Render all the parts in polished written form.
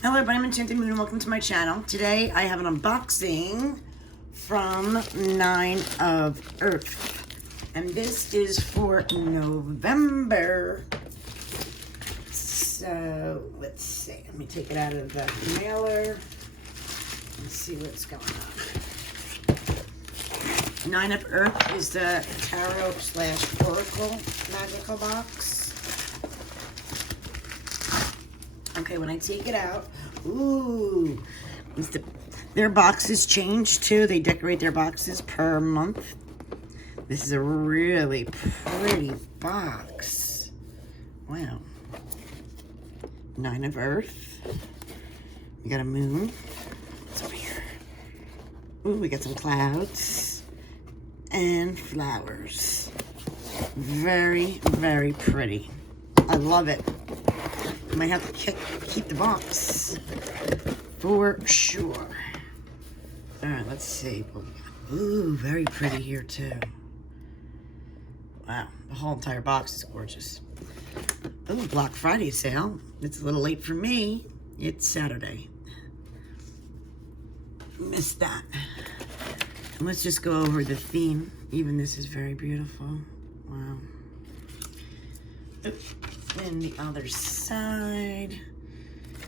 Hello everybody, I'm Enchanted Moon and welcome to my channel. Today I have an unboxing from 9 of Earth. And this is for November. So, let's see. Let me take it out of the mailer and see what's going on. 9 of Earth is the Tarot / Oracle magical box. Okay, when I take it out, ooh, their boxes change too. They decorate their boxes per month. This is a really pretty box. Wow. 9 of Earth. We got a moon. What's over here? Ooh, we got some clouds and flowers. Very, very pretty. I love it. I might have to keep the box for sure. All right, let's see what we got. Ooh, very pretty here too. Wow, the whole entire box is gorgeous. Ooh, Black Friday sale. It's a little late for me. It's Saturday. Missed that. And let's just go over the theme. Even this is very beautiful. Wow. And the other side.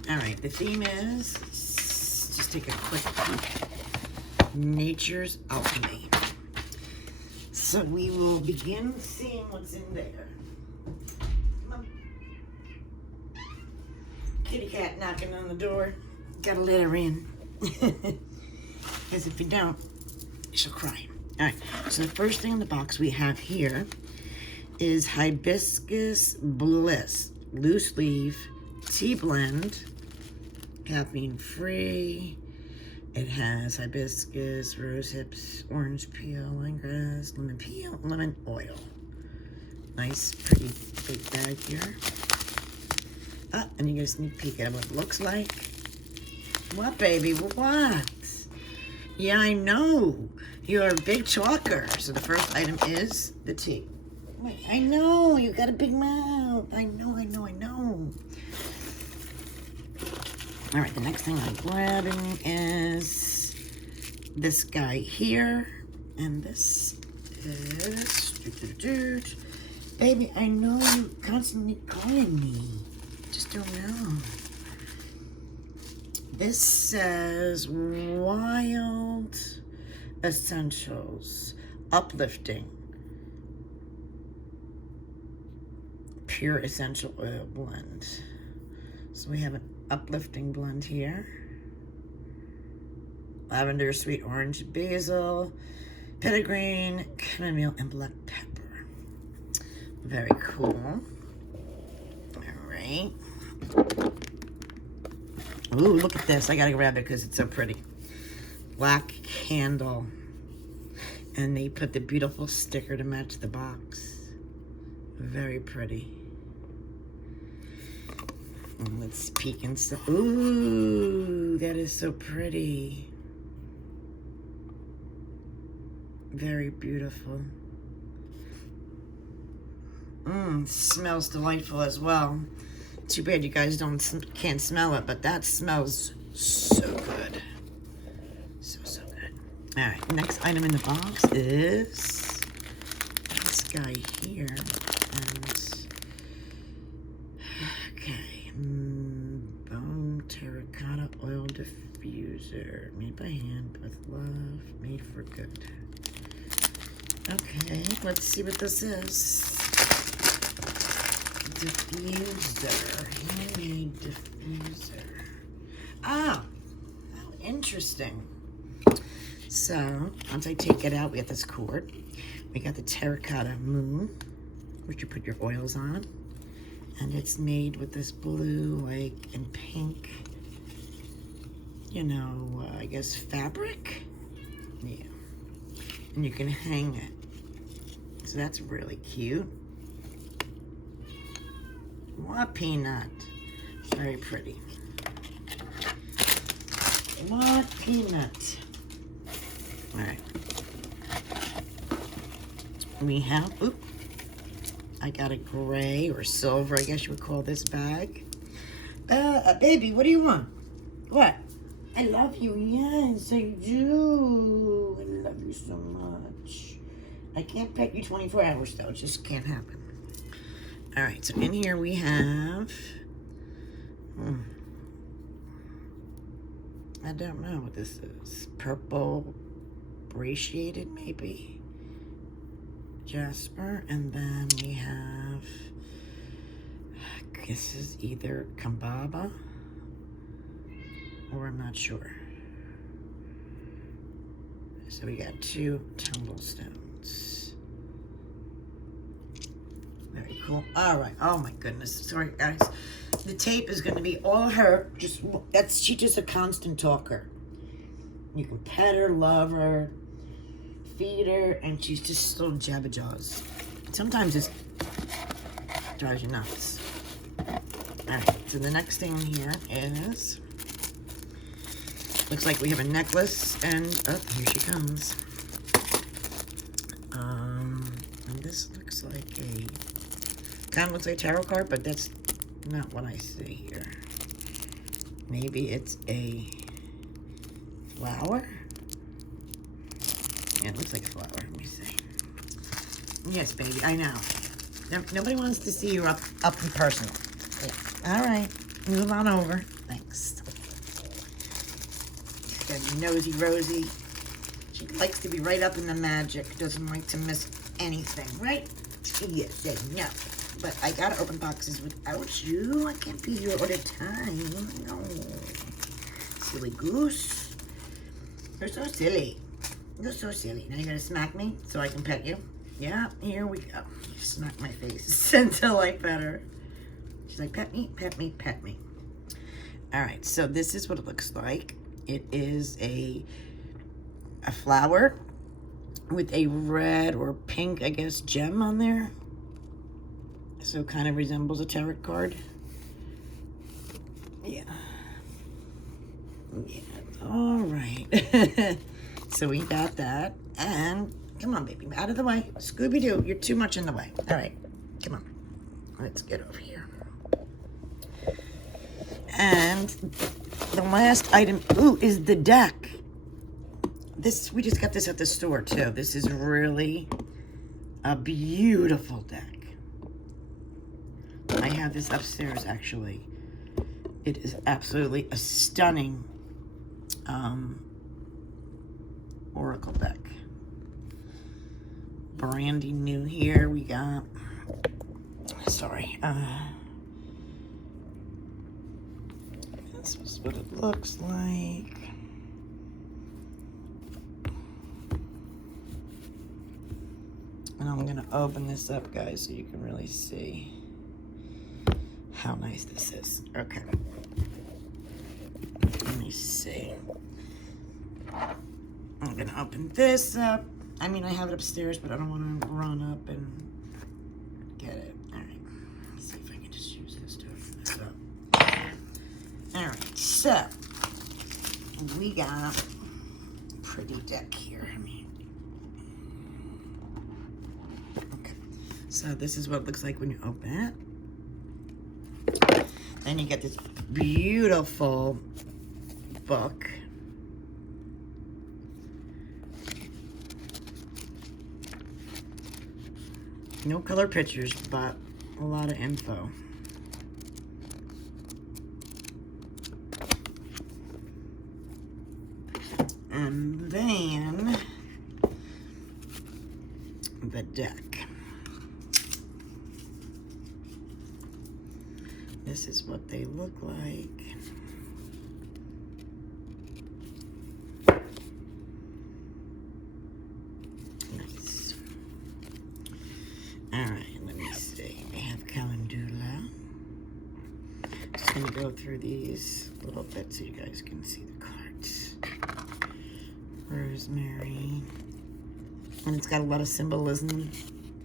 All right, the theme is, just take a quick peek, Nature's Alchemy. So we will begin seeing what's in there. Come on. Kitty cat knocking on the door. Gotta let her in. Because if you don't, she'll cry. All right, so the first thing in the box we have here is Hibiscus Bliss loose leaf tea blend, caffeine free. It has hibiscus, rose hips, orange peel, lemongrass, lemon peel, lemon oil. Nice, pretty big bag here. Ah, and you get a sneak peek at what it looks like. What, baby? What? Yeah, I know. You're a big talker. So the first item is the tea. Wait, I know, you got a big mouth. I know. All right, the next thing I'm grabbing is this guy here. And this is... Baby, I know you constantly calling me. Just don't know. This says Wild Essentials. Uplifting. Pure essential oil blend. So we have an uplifting blend here. Lavender, sweet orange, basil, petitgrain, chamomile, and black pepper. Very cool. All right. Ooh, look at this. I gotta grab it because it's so pretty. Black candle. And they put the beautiful sticker to match the box. Very pretty. And let's peek inside. Ooh, that is so pretty. Very beautiful. Smells delightful as well. Too bad you guys can't smell it, but that smells so good. So good. All right, next item in the box is this guy here. Bone terracotta oil diffuser, made by hand with love, made for good. Okay, let's see what this is. Diffuser, handmade diffuser. Oh, how interesting. So, once I take it out, we got this cord. We got the terracotta moon, which you put your oils on. And it's made with this blue, like, and pink, you know, I guess fabric? Yeah. And you can hang it. So that's really cute. What peanut? Very pretty. What peanut? All right. We have, oop. I got a gray or silver, I guess you would call this bag. Baby, what do you want? What? I love you. Yes, I do. I love you so much. I can't pet you 24 hours, though. It just can't happen. All right, so in here we have... I don't know what this is. Purple brachiated, maybe? Jasper. And then we have... this is either Kambaba, or I'm not sure. So we got 2 tumble stones. Very cool. All right. Oh my goodness. Sorry, guys. The tape is going to be all her. She's just a constant talker. You can pet her, love her, feed her, and she's just little jabberjaws. Sometimes it drives you nuts. All right. So the next thing here is, looks like we have a necklace, and oh, here she comes. And this looks like kind of looks like a tarot card, but that's not what I see here. Maybe it's a flower? Yeah, it looks like a flower. Let me see. Yes, baby, I know. Nobody wants to see you up and personal. Yeah. All right, move on over. Thanks. She's got a nosy Rosie. She likes to be right up in the magic. Doesn't like to miss anything, right? Yes, I know. But I gotta open boxes without you. I can't be here all the time. No. Silly goose. You're so silly. You're so silly. Now you're gonna smack me so I can pet you? Yeah, here we go. You smack my face until I pet her. She's like, pet me, pet me, pet me. All right, so this is what it looks like. It is a flower with a red or pink, I guess, gem on there. So kind of resembles a tarot card. Yeah. Yeah. All right. So we got that. And come on, baby. Out of the way. Scooby-Doo, you're too much in the way. All right. Come on. Let's get over here. And the last item, is the deck. We just got this at the store, too. This is really a beautiful deck. I have this upstairs, actually. It is absolutely a stunning oracle deck. Brandy new here. We got, sorry. This is what it looks like. And I'm going to open this up, guys, so you can really see how nice this is. Okay. Let me see. I'm going to open this up. I mean, I have it upstairs, but I don't want to run up and get it. All right. Let's see if I can just use this to open this up. All right. So, we got a pretty deck here. Okay. So, this is what it looks like when you open it. Then you get this beautiful book. No color pictures, but a lot of info. And then the deck. This is what they look like. Nice. All right, let me see. We have calendula. Just gonna go through these little bits so you guys can see the cards. Rosemary. And it's got a lot of symbolism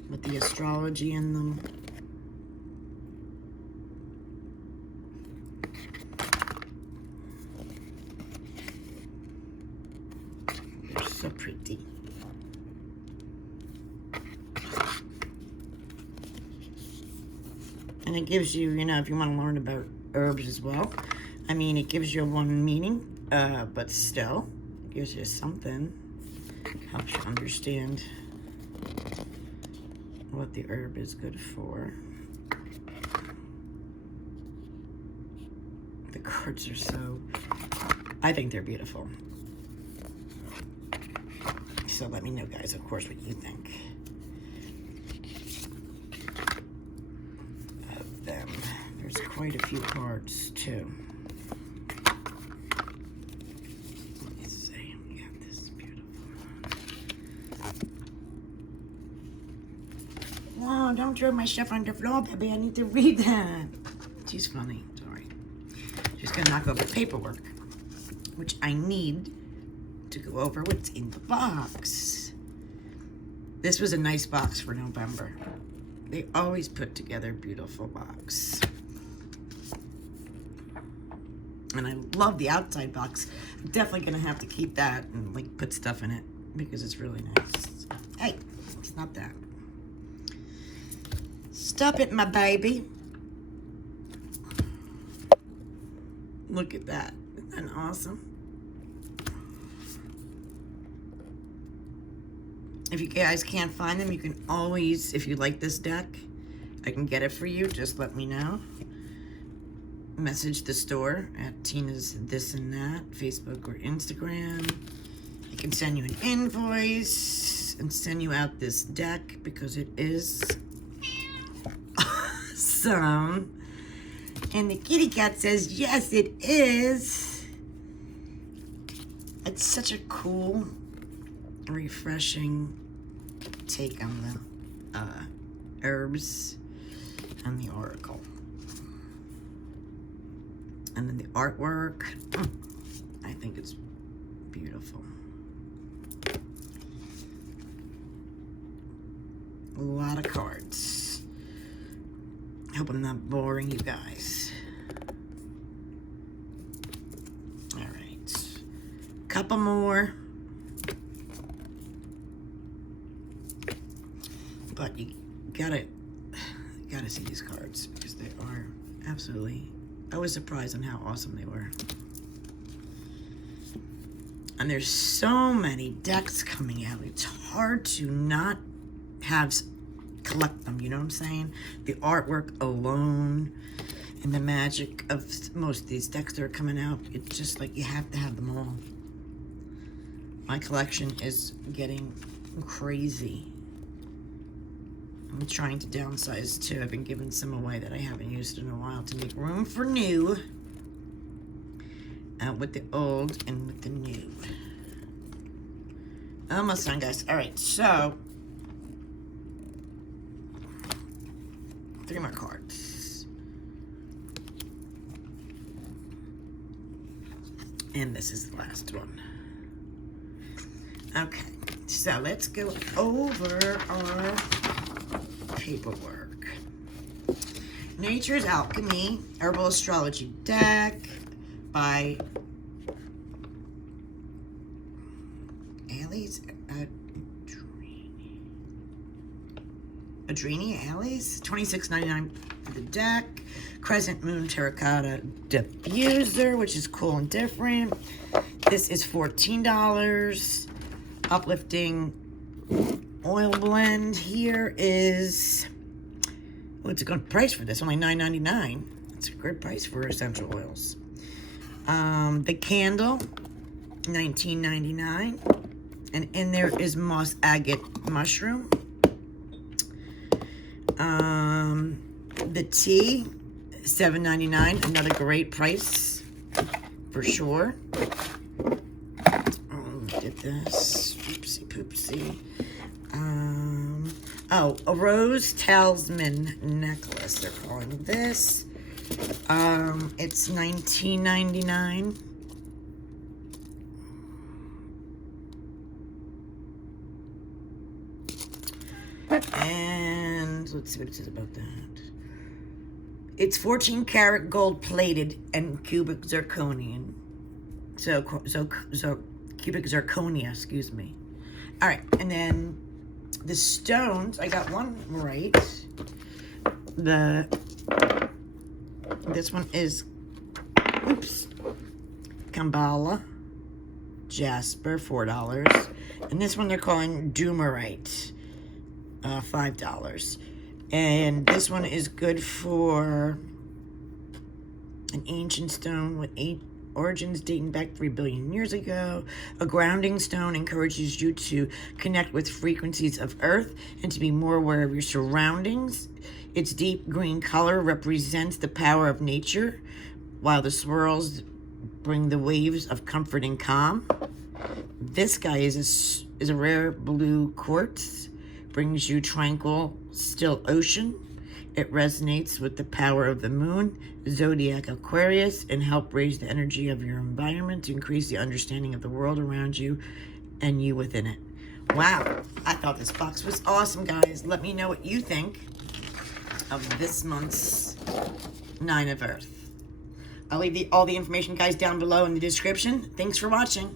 with the astrology in them. They're so pretty. And it gives you, you know, if you want to learn about herbs as well. I mean, it gives you one meaning, but still, it gives you something. Helps you understand what the herb is good for. The cards are so, I think they're beautiful. So let me know, guys, of course, what you think of them. There's quite a few cards, too. Let me see. We got this beautiful. No, don't throw my stuff on the floor, baby. I need to read that. She's funny. Sorry. She's going to knock over paperwork, which I need to go over what's in the box. This was a nice box for November. They always put together a beautiful box. And I love the outside box. I'm definitely gonna have to keep that and like put stuff in it because it's really nice. Hey, it's not that. Stop it, my baby. Look at that. Isn't that awesome? If you guys can't find them, you can always, if you like this deck, I can get it for you. Just let me know. Message the store at Tina's This and That, Facebook or Instagram. I can send you an invoice and send you out this deck because it is awesome. And the kitty cat says, yes, it is. It's such a cool, refreshing take on the herbs and the oracle. And then the artwork, I think it's beautiful. A lot of cards. I hope I'm not boring you guys. All right, couple more. But you gotta see these cards because they are absolutely, I was surprised on how awesome they were. And there's so many decks coming out. It's hard to not collect them, you know what I'm saying? The artwork alone and the magic of most of these decks that are coming out, it's just like you have to have them all. My collection is getting crazy. I'm trying to downsize too. I've been giving some away that I haven't used in a while to make room for new. Out with the old and with the new. Almost done, guys. All right, so 3 more cards. And this is the last one. Okay, so let's go over our paperwork. Nature's Alchemy Herbal Astrology Deck by Alice Adrini Alice, $26.99 for the deck. Crescent Moon Terracotta Diffuser, which is cool and different. This is $14. Uplifting Oil Blend here is, well, it's a good price for this, only $9.99. It's a great price for essential oils. The candle, $19.99. And in there is Moss Agate Mushroom. The tea, $7.99. Another great price for sure. Look at this. Oopsie poopsie. Oh, a Rose Talisman necklace, they're calling this. It's $19.99. And let's see what it says about that. It's 14 karat gold plated and cubic zirconian. So cubic zirconia, excuse me. All right, and then the stones, I got one right. This one is, oops, Kambala Jasper, $4. And this one they're calling Doomerite, $5. And this one is good for an ancient stone with 8 origins dating back 3 billion years ago. A grounding stone encourages you to connect with frequencies of Earth and to be more aware of your surroundings. Its deep green color represents the power of nature, while the swirls bring the waves of comfort and calm. This guy is a rare blue quartz, brings you tranquil, still ocean. It resonates with the power of the moon, zodiac Aquarius, and help raise the energy of your environment to increase the understanding of the world around you and you within it. Wow, I thought this box was awesome, guys. Let me know what you think of this month's 9 of Earth. I'll leave all the information, guys, down below in the description. Thanks for watching.